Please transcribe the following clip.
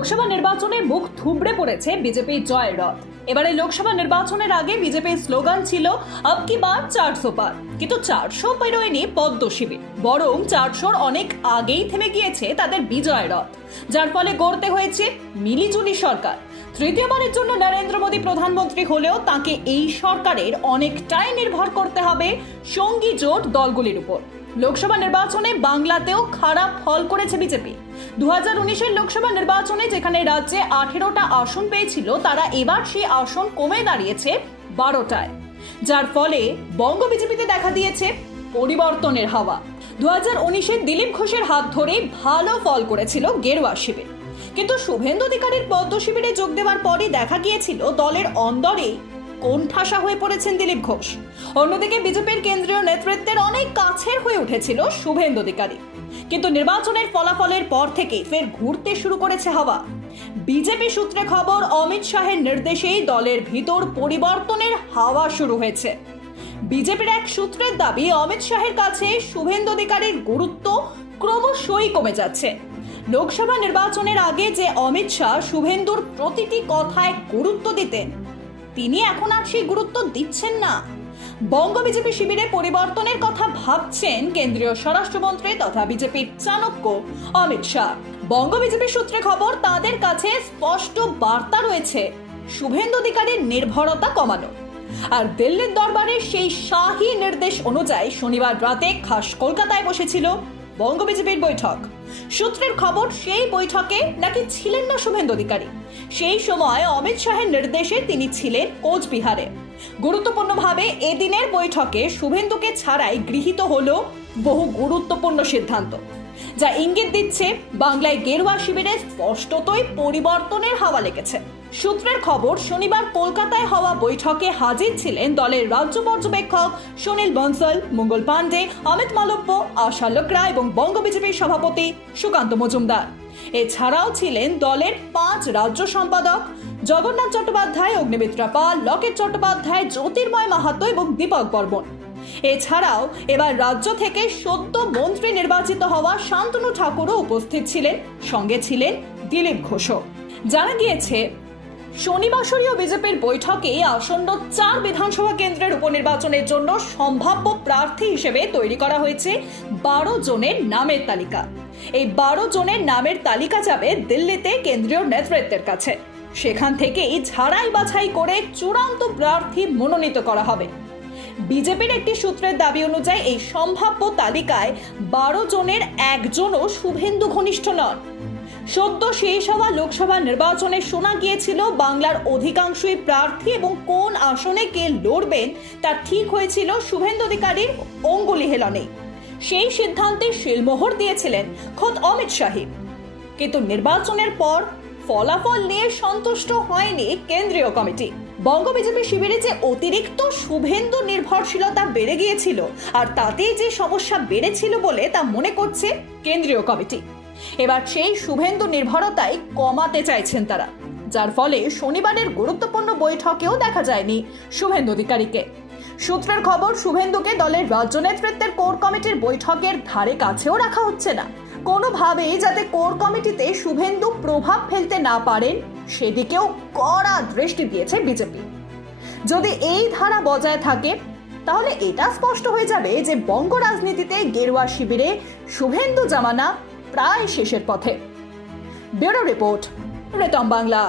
লোকসভা নির্বাচনে মুখ থুবড়ে পড়েছে বিজেপির জয়ের রথ। এবারে লোকসভা নির্বাচনের আগে বিজেপির স্লোগান ছিল, আব কি বার চারশো পার। কিন্তু চারশো পেরোয়নি পদ্ম শিবির। বরং চারশোর অনেক আগেই থেমে গিয়েছে তাদের বিজয় রথ। যার ফলে গড়তে হয়েছে মিলিজুলি সরকার। তৃতীয়বারের জন্য নরেন্দ্র মোদী প্রধানমন্ত্রী হলেও তাকে এই সরকারের অনেকটাই নির্ভর করতে হবে সঙ্গী জোট দলগুলির উপর। লোকসভা নির্বাচনে বাংলাতেও খারাপ ফল করেছে বিজেপি। দু উনিশের লোকসভা নির্বাচনে যেখানে রাজ্যে আঠেরোটা আসন পেয়েছিল, তারা এবার সেই আসন কমে দাঁড়িয়েছে বারোটায়। যার ফলে বঙ্গ বিজেপিতে দেখা দিয়েছে পরিবর্তনের হাওয়া। দু হাজার উনিশের দিলীপ ঘোষের হাত ধরে ভালো ফল করেছিল গেরুয়া শিবির। কিন্তু শুভেন্দু অধিকারীর পদ্ম শিবিরে যোগ দেওয়ার পরই দেখা গিয়েছিল দলের অন্দরেই কোণঠাসা হয়ে পড়েছেন দিলীপ ঘোষ। অন্যদিকে বিজেপির কেন্দ্রীয় নেতৃত্বের অনেক কাছের হয়ে উঠেছিল শুভেন্দু অধিকারী। কিন্তু নির্বাচনের ফলাফলের পর থেকে ফের ঘুরতে শুরু করেছে হাওয়া। বিজেপি সূত্রে খবর, অমিত শাহের নির্দেশেই দলের ভিতর পরিবর্তনের হাওয়া শুরু হয়েছে। বিজেপির এক সূত্রের দাবি, অমিত শাহের কাছে শুভেন্দু অধিকারীর গুরুত্ব ক্রমশই কমে যাচ্ছে। লোকসভা নির্বাচনের আগে যে অমিত শাহ শুভেন্দুর প্রতিটি কথায় গুরুত্ব দিতেন, তিনি এখন আর সেই গুরুত্ব দিচ্ছেন না। বঙ্গ বিজেপি শিবিরে পরিবর্তনের কথা ভাবছেন কেন্দ্রীয় স্বরাষ্ট্রমন্ত্রী তথা বিজেপির চাণক্য অমিত শাহ। বঙ্গ বিজেপি সূত্রে খবর, তাদের কাছে স্পষ্ট বার্তা রয়েছে, শুভেন্দু অধিকারীর নির্ভরতা কমানো। আর দিল্লির দরবারে সেই শাহী নির্দেশ অনুযায়ী শনিবার রাতে খাস কলকাতায় বসেছিল বঙ্গ বিজেপির বৈঠক। সূত্রের খবর, সেই বৈঠকে নাকি ছিলেন না শুভেন্দু অধিকারী। সেই সময় অমিত শাহের নির্দেশে তিনি ছিলেন কোচবিহারে। গুরুত্বপূর্ণভাবে এদিনের বৈঠকে শুভেন্দুকে ছাড়াই গৃহীত হলো বহু গুরুত্বপূর্ণ সিদ্ধান্ত। যা ইঙ্গিত দিচ্ছে, বাংলায় গেরুয়া শিবিরে স্পষ্টতই পরিবর্তনের হাওয়া লেগেছে। সূত্রের খবর, শনিবার কলকাতায় হওয়া বৈঠকে হাজির ছিলেন দলের রাজ্য পর্যবেক্ষক সুনীল বনসল, মঙ্গল পাণ্ডে, অমিত মালব্য আশালোক রায় এবং বঙ্গ বিজেপির সভাপতি সুকান্ত মজুমদার। এছাড়াও ছিলেন দলের পাঁচ রাজ্য সম্পাদক জগন্নাথ চট্টোপাধ্যায়, অগ্নিমিত্রা পাল, লকেট চট্টোপাধ্যায়, জ্যোতির্ময় মাহাতো এবং দীপক বর্মন। এছাড়াও এবার রাজ্য থেকে সদ্য মন্ত্রী নির্বাচিত হওয়া শান্তনু ঠাকুরও উপস্থিত ছিলেন। সঙ্গে ছিলেন দিলীপ ঘোষও। জানা গিয়েছে শনিবাসরীয় বিজেপির বৈঠকে আসন্ন চার বিধানসভা কেন্দ্রের উপনির্বাচনের জন্য সম্ভাব্য প্রার্থী হিসেবে তৈরি করা হয়েছে বারো জনের নামের তালিকা। এই বারো জনের নামের তালিকা যাবে দিল্লিতে কেন্দ্রীয় নেতৃত্বের কাছে। সেখান থেকেই ঝাড়াই বাছাই করে চূড়ান্ত প্রার্থী মনোনীত করা হবে। বিজেপির একটি সূত্রের দাবি অনুযায়ী এই সম্ভাব্য তালিকায় বারো জনের একজনও শুভেন্দু ঘনিষ্ঠ নন। সদ্য শেষ হওয়া লোকসভা নির্বাচনে শোনা গিয়েছিল বাংলার অধিকাংশই প্রার্থী এবং কোন আসনে কে লড়বেন তা ঠিক হয়েছিল শুভেন্দু অধিকারীর অঙ্গুলি হেলনে। সেই সিদ্ধান্তে শিলমোহর দিয়েছিলেন খোদ অমিত শাহী। কিন্তু নির্বাচনের পর ফলাফল নিয়ে সন্তুষ্ট হয়নি কেন্দ্রীয় কমিটি। বঙ্গ বিজেপি শিবিরে যে অতিরিক্ত শুভেন্দু নির্ভরশীলতা বেড়ে গিয়েছিল আর তাতেই যে সমস্যা বেড়েছিল বলে তা মনে করছে কেন্দ্রীয় কমিটি। এবার সেই শুভেন্দু নির্ভরতাই কমাতে চাইছেন তারা, যার ফলে শনিবারের গুরুত্বপূর্ণ বৈঠকেও দেখা যায়নি শুভেন্দু অধিকারীকে। সূত্রের খবর, শুভেন্দুকে দলের রাজ্য নেতৃত্বের কোর কমিটির বৈঠকের ধারে কাছেও রাখা হচ্ছে না। কোনোভাবেই যাতে কোর কমিটিতে শুভেন্দু প্রভাব ফেলতে না পারেন, সেদিকেও কড়া দৃষ্টি দিয়েছে বিজেপি। যদি এই ধারা বজায় থাকে, তাহলে এটা স্পষ্ট হয়ে যাবে যে বঙ্গ রাজনীতিতে গেরুয়া শিবিরে শুভেন্দু জামানা প্রায় শেষের পথে। ব্যুরো রিপোর্ট রেতম বাংলা।